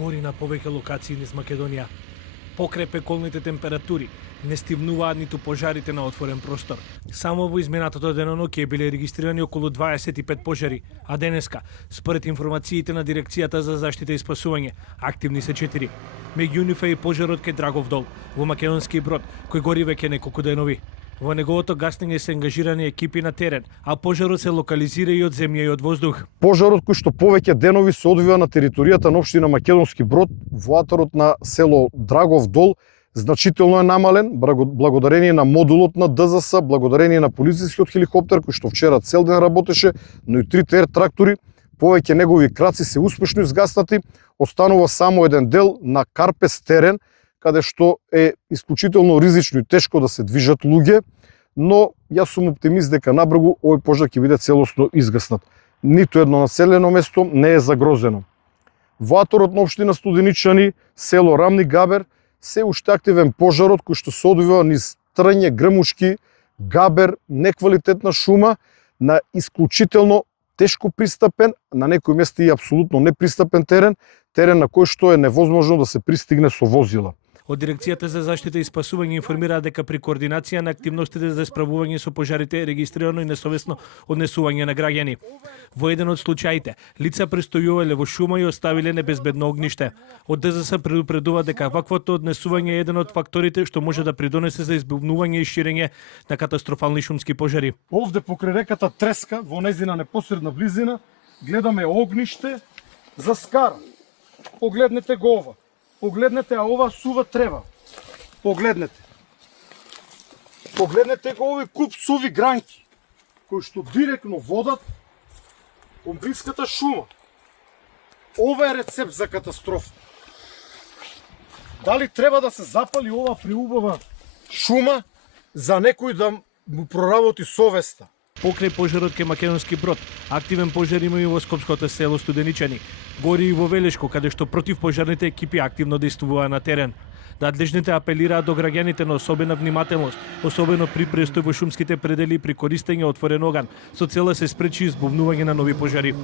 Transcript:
гори на повеќе локации низ Македонија. Покрај пеколните температури, не стивнуваат ниту пожарите на отворен простор. Само во изминатото деноноќе биле регистрирани околу 25 пожари, а денеска, според информациите на Дирекцијата за заштита и спасување, активни се 4. Меѓу нив е и пожарот кај Драгов дол, во Македонски Брод, кој гори веќе неколку денови. Во неговото гаснење се ангажирани екипи на терен, а пожарот се локализира и од земја и од воздух. Пожарот кој што повеќе денови се одвива на територијата на општина Македонски Брод, во атарот на село Драгов дол, значително е намален благодарение на модулот на ДЗС, благодарение на полицискиот хеликоптер кој што вчера цел ден работеше, но и 3 ТР трактори, повеќе негови краци се успешно изгаснати, останува само еден дел на Карпес терен, каде што е исклучително ризично и тешко да се движат луѓе, но јас сум оптимист дека набрзо овој пожар ќе биде целосно изгаснат. Ниту едно населено место не е загрозено. Во аторот на општина Студеничани, село Рамни Габер, се уште активен пожарот кој што се одвива низ трње, грмушки, габер, неквалитетна шума на исклучително тешко пристапен, на некои места и апсолутно непристапен терен на кој што е невозможно да се пристигне со возила. Од Дирекцијата за заштита и спасување информира дека при координација на активностите за справување со пожарите е регистрирано и несовесно однесување на граѓани. Во еден од случаите, лица престојувале во шума и оставиле небезбедно огниште. Од ДЗС предупредува дека ваквото однесување е еден од факторите што може да придонесе за избувнување и ширење на катастрофални шумски пожари. Овде покрај реката Треска, во нејзина непосредна близина, гледаме огниште за скара. Погледнете го ова. Погледнете, а ова сува трева. Погледнете. Погледнете го овој куп суви гранки, кои што директно водат кон блиската шума. Ова е рецепт за катастрофа. Дали треба да се запали ова приубава шума за некој да му проработи совеста? Покрај пожарот кај Македонски Брод, активен пожар има и во скопското село Студеничани. Гори и во Велешко, каде што противпожарните екипи активно действуваа на терен. Надлежните апелираат до граѓаните на особена внимателност, особено при престој во шумските предели и при користење отворен оган, со цел да се спречи избувнување на нови пожари.